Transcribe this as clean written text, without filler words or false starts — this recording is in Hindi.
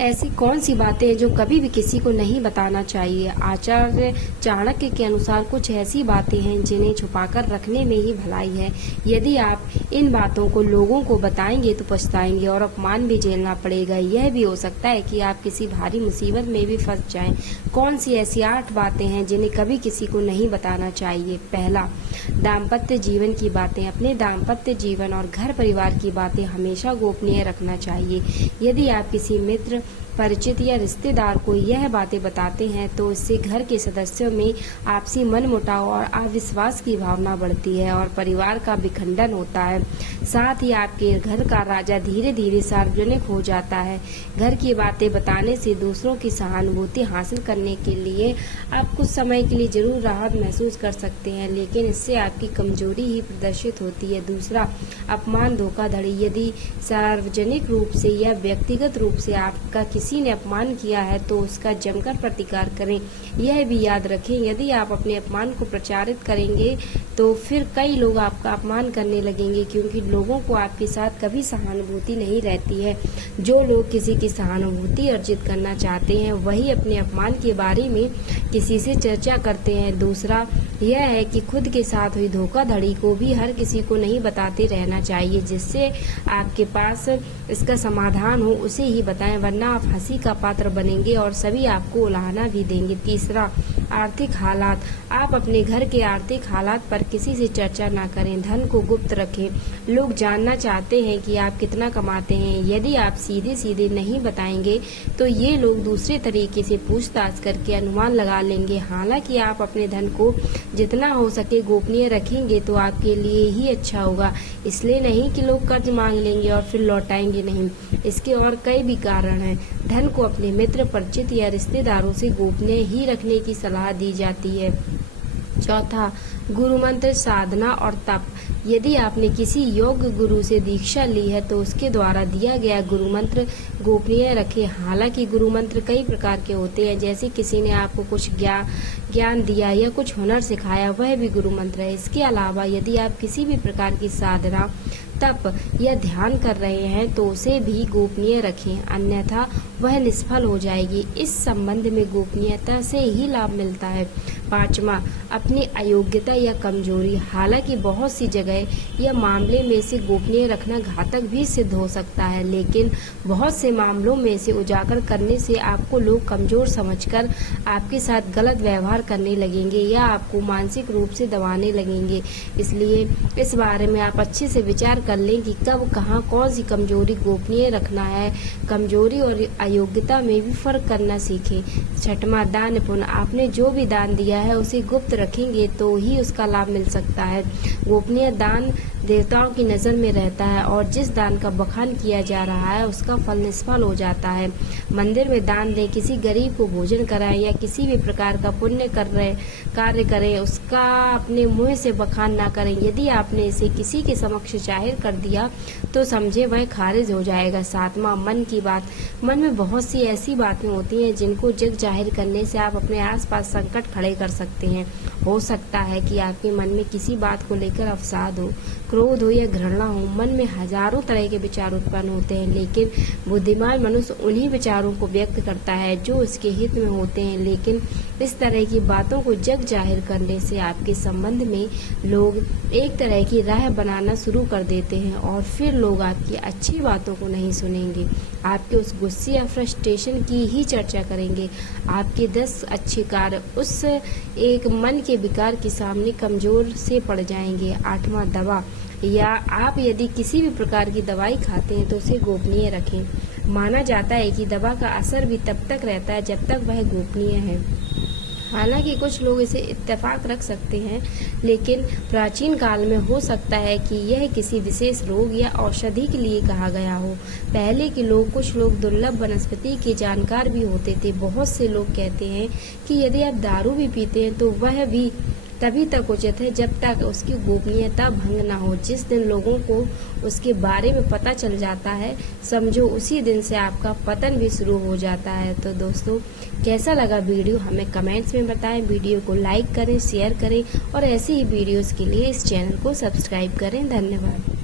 ऐसी कौन सी बातें हैं जो कभी भी किसी को नहीं बताना चाहिए। आचार्य चाणक्य के अनुसार कुछ ऐसी बातें हैं जिन्हें छुपाकर रखने में ही भलाई है। यदि आप इन बातों को लोगों को बताएंगे तो पछताएंगे और अपमान भी झेलना पड़ेगा। यह भी हो सकता है कि आप किसी भारी मुसीबत में भी फंस जाएं। कौन सी ऐसी 8 बातें हैं जिन्हें कभी किसी को नहीं बताना चाहिए। पहला, दाम्पत्य जीवन की बातें। अपने दाम्पत्य जीवन और घर परिवार की बातें हमेशा गोपनीय रखना चाहिए। यदि आप किसी मित्र, परिचित या रिश्तेदार को यह बातें बताते हैं तो इससे घर के सदस्यों में आपसी मनमुटाव और अविश्वास की भावना बढ़ती है और परिवार का विखंडन होता है। साथ ही आपके घर का राजा धीरे धीरे सार्वजनिक हो जाता है। घर की बातें बताने से दूसरों की सहानुभूति हासिल करने के लिए आप कुछ समय के लिए जरूर राहत महसूस कर सकते हैं, लेकिन इससे आपकी कमजोरी ही प्रदर्शित होती है। दूसरा, अपमान, धोखाधड़ी। यदि सार्वजनिक रूप से या व्यक्तिगत रूप से आपका किसी ने अपमान किया है तो उसका जमकर प्रतिकार करें। यह भी याद रखें, यदि आप अपने अपमान को प्रचारित करेंगे तो फिर कई लोग आपका अपमान करने लगेंगे, क्योंकि लोगों को आपके साथ कभी सहानुभूति नहीं रहती है। जो लोग किसी की सहानुभूति अर्जित करना चाहते हैं वही अपने अपमान के बारे में किसी से चर्चा करते हैं। दूसरा यह है कि खुद के साथ हुई धोखाधड़ी को भी हर किसी को नहीं बताते रहना चाहिए। जिससे आपके पास इसका समाधान हो उसे ही बताएं, वरना आप हंसी का पात्र बनेंगे और सभी आपको उलाहना भी देंगे। तीसरा, आर्थिक हालात। आप अपने घर के आर्थिक हालात पर किसी से चर्चा ना करें। धन को गुप्त रखें। लोग जानना चाहते हैं कि आप कितना कमाते हैं। यदि आप सीधे सीधे नहीं बताएंगे तो ये लोग दूसरे तरीके से पूछताछ करके अनुमान लगा लेंगे। हालांकि आप अपने धन को जितना हो सके गोपनीय रखेंगे तो आपके लिए ही अच्छा होगा। इसलिए नहीं कि लोग कर्ज मांग लेंगे और फिर लौटाएंगे नहीं। इसके और कई भी कारण हैं। धन को अपने मित्र, परिचित या रिश्तेदारों से गोपनीय ही रखने की सलाह दी जाती है। चौथा, गुरु मंत्र, साधना और तप। यदि आपने किसी योग्य गुरु से दीक्षा ली है तो उसके द्वारा दिया गया गुरु मंत्र गोपनीय रखें। हालांकि गुरु मंत्र कई प्रकार के होते हैं, जैसे किसी ने आपको कुछ ज्ञान दिया या कुछ हुनर सिखाया, वह भी गुरु मंत्र है। इसके अलावा यदि आप किसी भी प्रकार की साधना, तप या ध्यान कर रहे हैं तो उसे भी गोपनीय रखें, अन्यथा वह निष्फल हो जाएगी। इस संबंध में गोपनीयता से ही लाभ मिलता है। पांचवा, अपनी अयोग्यता या कमजोरी। हालांकि बहुत सी जगह या मामले में से गोपनीय रखना घातक भी सिद्ध हो सकता है, लेकिन बहुत से मामलों में से उजागर करने से आपको लोग कमजोर समझकर आपके साथ गलत व्यवहार करने लगेंगे या आपको मानसिक रूप से दबाने लगेंगे। इसलिए इस बारे में आप अच्छे से विचार कर लें कि कब, कहाँ, कौन सी कमजोरी गोपनीय रखना है। कमजोरी और अयोग्यता में भी फर्क करना सीखें। छठवां, दान पुण्य। आपने जो भी दान दिया है उसे गुप्त रखेंगे तो ही उसका लाभ मिल सकता है। गोपनीय दान देवताओं की नज़र में रहता है और जिस दान का बखान किया जा रहा है उसका फल निष्फल हो जाता है। मंदिर में दान दें, किसी गरीब को भोजन कराएं या किसी भी प्रकार का पुण्य कार्य करें, उसका अपने मुंह से बखान ना करें। यदि आपने इसे किसी के समक्ष जाहिर कर दिया तो समझे वह खारिज हो जाएगा। सातवां, मन की बात। मन में बहुत सी ऐसी बातें होती हैं जिनको जग जाहिर करने से आप अपने आसपास संकट खड़े कर सकते हैं। हो सकता है कि आपके मन में किसी बात को लेकर अवसाद हो, क्रोध हो या घृणा हो। मन में हजारों तरह के विचार उत्पन्न होते हैं, लेकिन बुद्धिमान मनुष्य उन्हीं विचारों को व्यक्त करता है जो उसके हित में होते हैं। लेकिन इस तरह की बातों को जग जाहिर करने से आपके संबंध में लोग एक तरह की राह बनाना शुरू कर देते हैं और फिर लोग आपकी अच्छी बातों को नहीं सुनेंगे, आपके उस गुस्से या फ्रस्ट्रेशन की ही चर्चा करेंगे। आपके 10 अच्छे कार्य उस एक मन के विकार के सामने कमजोर से पड़ जाएंगे। आठवां, दवा। या आप यदि किसी भी प्रकार की दवाई खाते हैं तो उसे गोपनीय रखें। माना जाता है कि दवा का असर भी तब तक रहता है जब तक वह गोपनीय है। हालांकि कुछ लोग इसे इत्तेफाक रख सकते हैं, लेकिन प्राचीन काल में हो सकता है कि यह किसी विशेष रोग या औषधि के लिए कहा गया हो। पहले के लोग, कुछ लोग दुर्लभ वनस्पति के जानकार भी होते थे। बहुत से लोग कहते हैं कि यदि आप दारू भी पीते हैं तो वह भी तभी तक उचित है जब तक उसकी गोपनीयता भंग ना हो। जिस दिन लोगों को उसके बारे में पता चल जाता है, समझो उसी दिन से आपका पतन भी शुरू हो जाता है। तो दोस्तों, कैसा लगा वीडियो हमें कमेंट्स में बताएं। वीडियो को लाइक करें, शेयर करें और ऐसी ही वीडियोस के लिए इस चैनल को सब्सक्राइब करें। धन्यवाद।